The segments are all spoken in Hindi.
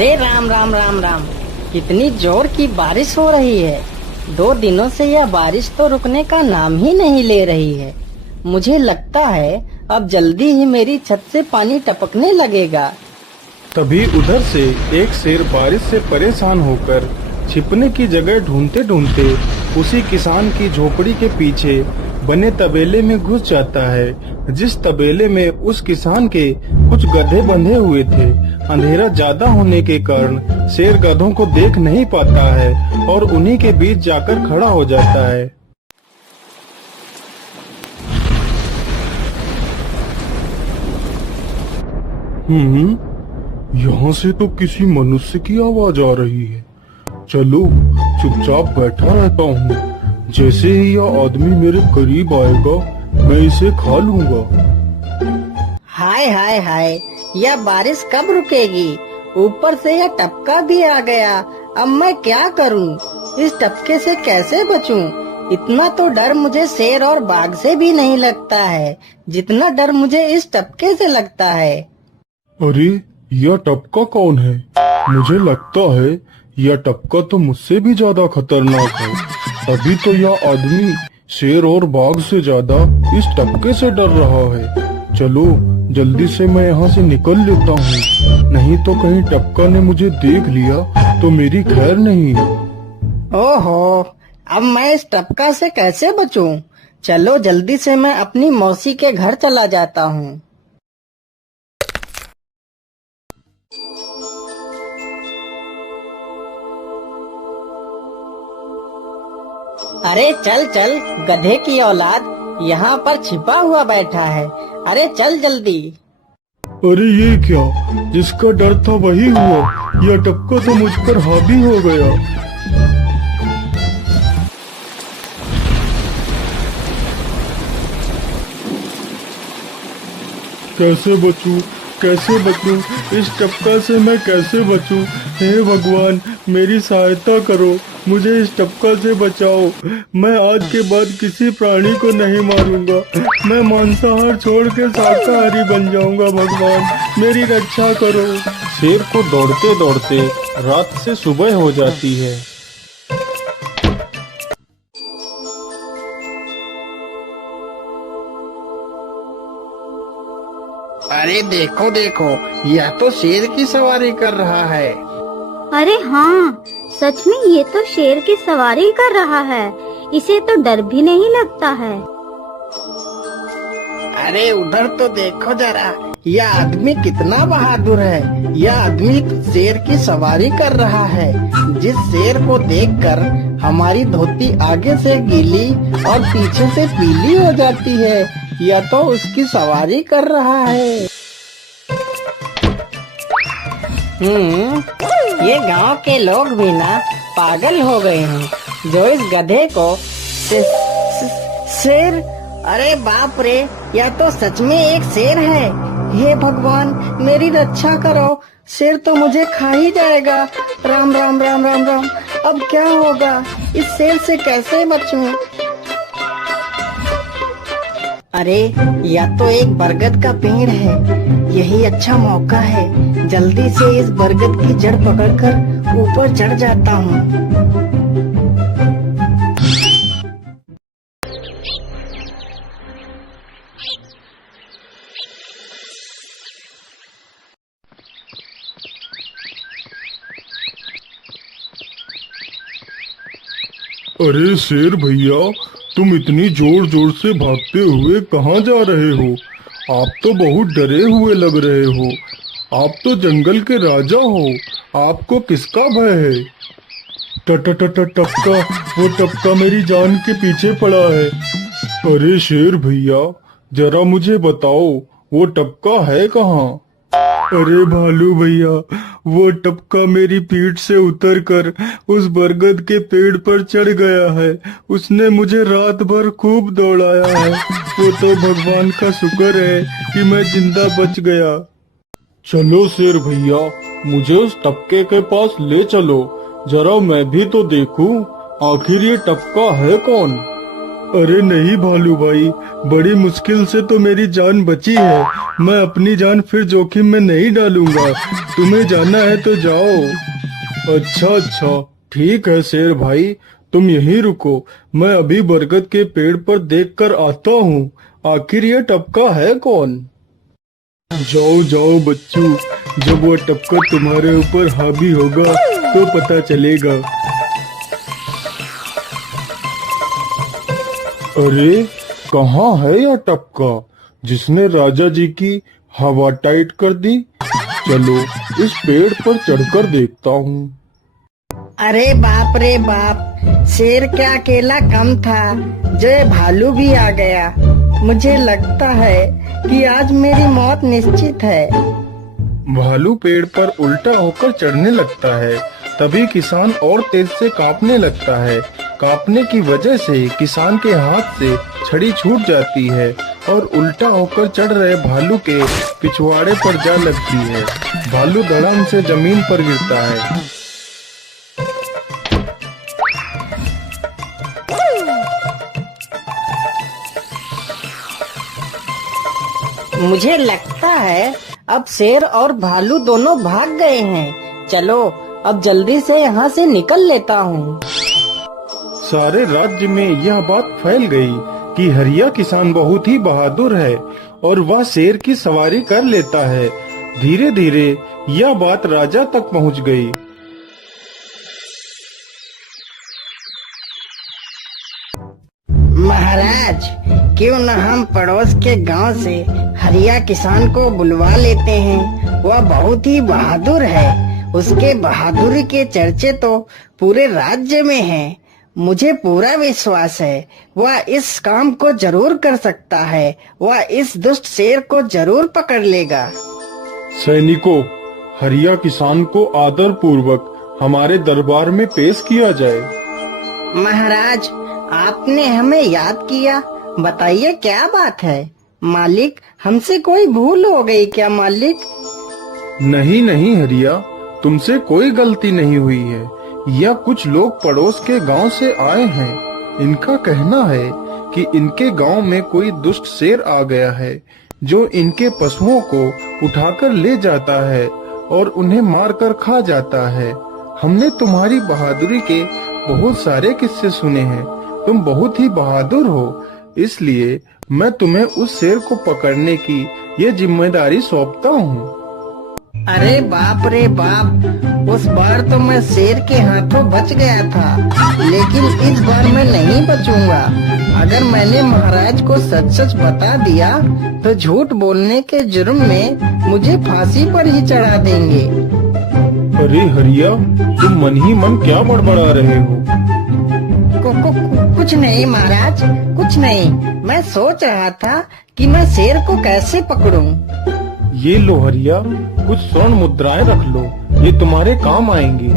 अरे राम राम राम राम। कितनी जोर की बारिश हो रही है। 2 दिनों से यह बारिश तो रुकने का नाम ही नहीं ले रही है। मुझे लगता है अब जल्दी ही मेरी छत से पानी टपकने लगेगा। तभी उधर से एक शेर बारिश से परेशान होकर छिपने की जगह ढूंढते ढूंढते उसी किसान की झोपड़ी के पीछे बने तबेले में घुस जाता है, जिस तबेले में उस किसान के कुछ गधे बंधे हुए थे। अंधेरा ज्यादा होने के कारण शेर गधों को देख नहीं पाता है और उन्हीं के बीच जाकर खड़ा हो जाता है। यहाँ से तो किसी मनुष्य की आवाज आ रही है। चलो चुपचाप बैठा रहता हूँ। जैसे ही यह आदमी मेरे करीब आएगा मैं इसे खा लूंगा। हाय हाय हाय, यह बारिश कब रुकेगी? ऊपर से यह टपका भी आ गया। अब मैं क्या करूं? इस टपके से कैसे बचूं? इतना तो डर मुझे शेर और बाघ से भी नहीं लगता है जितना डर मुझे इस टपके से लगता है। अरे यह टपका कौन है? मुझे लगता है यह टपका तो मुझसे भी ज्यादा खतरनाक है। अभी तो यह आदमी शेर और बाघ से ज्यादा इस टपके से डर रहा है। चलो जल्दी से मैं यहाँ से निकल लेता हूँ, नहीं तो कहीं टपका ने मुझे देख लिया तो मेरी खैर नहीं। ओहो, अब मैं इस टपका से कैसे बचूं? चलो जल्दी से मैं अपनी मौसी के घर चला जाता हूँ। अरे चल चल गधे की औलाद, यहाँ पर छिपा हुआ बैठा है। अरे चल जल्दी। अरे ये क्या, जिसका डर था वही हुआ। यह टपका तो मुझ पर हावी हो गया। कैसे बचूं? कैसे बचूं? इस टपका से मैं कैसे बचूं? हे भगवान मेरी सहायता करो, मुझे इस टपका से बचाओ। मैं आज के बाद किसी प्राणी को नहीं मारूंगा। मैं मांसाहार छोड़ के शाकाहारी बन जाऊंगा। भगवान मेरी रक्षा करो। शेर को दौड़ते दौड़ते रात से सुबह हो जाती है। अरे देखो देखो, यह तो शेर की सवारी कर रहा है। अरे हाँ, सच में ये तो शेर की सवारी कर रहा है। इसे तो डर भी नहीं लगता है। अरे उधर तो देखो जरा, यह आदमी कितना बहादुर है। यह आदमी शेर की सवारी कर रहा है, जिस शेर को देखकर हमारी धोती आगे से गीली और पीछे से पीली हो जाती है। यह तो उसकी सवारी कर रहा है। ये गांव के लोग भी ना पागल हो गए हैं जो इस गधे को शेर। अरे बाप रे, यह तो सच में एक शेर है। हे भगवान मेरी रक्षा करो, शेर तो मुझे खा ही जाएगा। राम राम राम राम राम। अब क्या होगा? इस शेर से कैसे बचूं? अरे यह तो एक बरगद का पेड़ है। यही अच्छा मौका है, जल्दी से इस बरगद की जड़ पकड़कर ऊपर चढ़ जाता हूँ। अरे शेर भैया, तुम इतनी जोर जोर से भागते हुए कहाँ जा रहे हो? आप तो बहुत डरे हुए लग रहे हो। आप तो जंगल के राजा हो, आपको किसका भय है? टपका, वो टपका मेरी जान के पीछे पड़ा है। अरे शेर भैया, जरा मुझे बताओ वो टपका है कहाँ? अरे भालू भैया, वो टपका मेरी पीठ से उतरकर उस बरगद के पेड़ पर चढ़ गया है। उसने मुझे रात भर खूब दौड़ाया है। वो तो भगवान का शुक्र है कि मैं जिंदा बच गया। चलो शेर भैया, मुझे उस टपके के पास ले चलो, जरा मैं भी तो देखूं आखिर ये टपका है कौन। अरे नहीं भालू भाई, बड़ी मुश्किल से तो मेरी जान बची है। मैं अपनी जान फिर जोखिम में नहीं डालूंगा। तुम्हें जाना है तो जाओ। अच्छा अच्छा, ठीक है शेर भाई, तुम यहीं रुको। मैं अभी बरगद के पेड़ पर देख कर आता हूँ, आखिर ये टपका है कौन। जाओ जाओ बच्चों, जब वो टपका तुम्हारे ऊपर हावी होगा तो पता चलेगा। अरे कहाँ है यह टपका जिसने राजा जी की हवा टाइट कर दी। चलो इस पेड़ पर चढ़कर देखता हूँ। अरे बाप रे बाप, शेर क्या अकेला कम था, जो ये भालू भी आ गया। मुझे लगता है कि आज मेरी मौत निश्चित है। भालू पेड़ पर उल्टा होकर चढ़ने लगता है, तभी किसान और तेज से कांपने लगता है। कांपने की वजह से किसान के हाथ से छड़ी छूट जाती है और उल्टा होकर चढ़ रहे भालू के पिछवाड़े पर जा लगती है। भालू धड़ाम से जमीन पर गिरता है। मुझे लगता है अब शेर और भालू दोनों भाग गए हैं। चलो अब जल्दी से यहाँ से निकल लेता हूँ। सारे राज्य में यह बात फैल गई कि हरिया किसान बहुत ही बहादुर है और वह शेर की सवारी कर लेता है। धीरे धीरे यह बात राजा तक पहुँच गई। महाराज, क्यों न हम पड़ोस के गांव से हरिया किसान को बुलवा लेते हैं। वह बहुत ही बहादुर है। उसके बहादुरी के चर्चे तो पूरे राज्य में हैं। मुझे पूरा विश्वास है वह इस काम को जरूर कर सकता है। वह इस दुष्ट शेर को जरूर पकड़ लेगा। सैनिकों, हरिया किसान को आदर पूर्वक हमारे दरबार में पेश किया जाए। महाराज, आपने हमें याद किया। बताइए क्या बात है। मालिक, हमसे कोई भूल हो गई क्या मालिक? नहीं नहीं हरिया, तुमसे कोई गलती नहीं हुई है। यह कुछ लोग पड़ोस के गांव से आए हैं। इनका कहना है कि इनके गांव में कोई दुष्ट शेर आ गया है जो इनके पशुओं को उठाकर ले जाता है और उन्हें मारकर खा जाता है। हमने तुम्हारी बहादुरी के बहुत सारे किस्से सुने हैं। तुम बहुत ही बहादुर हो, इसलिए मैं तुम्हें उस शेर को पकड़ने की ये जिम्मेदारी सौंपता हूँ। अरे बाप रे बाप, उस बार तो मैं शेर के हाथों बच गया था, लेकिन इस बार मैं नहीं बचूंगा। अगर मैंने महाराज को सच सच बता दिया तो झूठ बोलने के जुर्म में मुझे फांसी पर ही चढ़ा देंगे। अरे हरिया, तुम मन ही मन क्या बड़बड़ा रहे हो? कुछ नहीं महाराज, कुछ नहीं। मैं सोच रहा था कि मैं शेर को कैसे पकड़ूं। ये लो हरिया, कुछ स्वर्ण मुद्राएं रख लो, ये तुम्हारे काम आएंगी।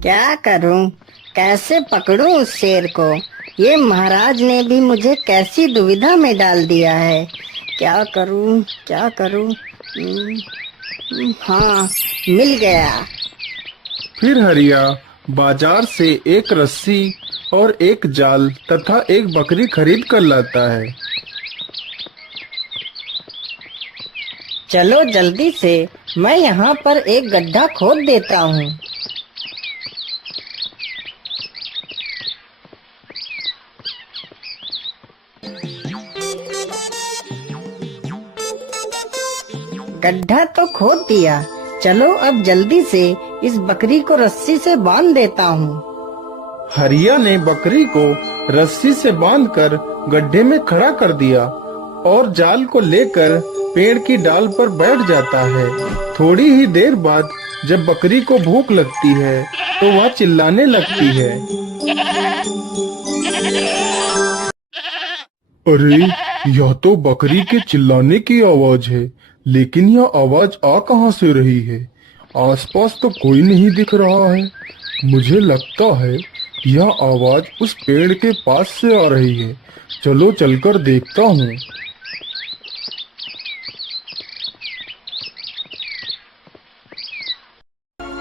क्या करूं, कैसे पकड़ूं उस शेर को? ये महाराज ने भी मुझे कैसी दुविधा में डाल दिया है। क्या करूं, क्या करूं? हाँ, मिल गया। फिर हरिया बाजार से एक रस्सी और एक जाल तथा एक बकरी खरीद कर लाता है। चलो जल्दी से, मैं यहाँ पर एक गड्ढा खोद देता हूँ। गड्ढा तो खोद दिया। चलो अब जल्दी से इस बकरी को रस्सी से बांध देता हूँ। हरिया ने बकरी को रस्सी से बांधकर गड्ढे में खड़ा कर दिया और जाल को लेकर पेड़ की डाल पर बैठ जाता है। थोड़ी ही देर बाद जब बकरी को भूख लगती है तो वह चिल्लाने लगती है। अरे, यह तो बकरी के चिल्लाने की आवाज है, लेकिन यह आवाज आ कहां से रही है? आसपास तो कोई नहीं दिख रहा है। मुझे लगता है यह आवाज उस पेड़ के पास से आ रही है। चलो चलकर देखता हूँ।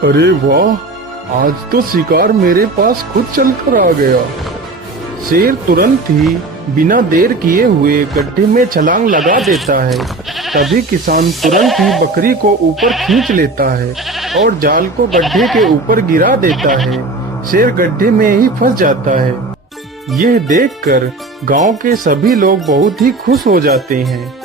अरे वाह, आज तो शिकार मेरे पास खुद चलकर आ गया। शेर तुरंत ही बिना देर किए हुए गड्ढे में छलांग लगा देता है। तभी किसान तुरंत ही बकरी को ऊपर खींच लेता है और जाल को गड्ढे के ऊपर गिरा देता है। शेर गड्ढे में ही फंस जाता है। यह देखकर गांव के सभी लोग बहुत ही खुश हो जाते हैं।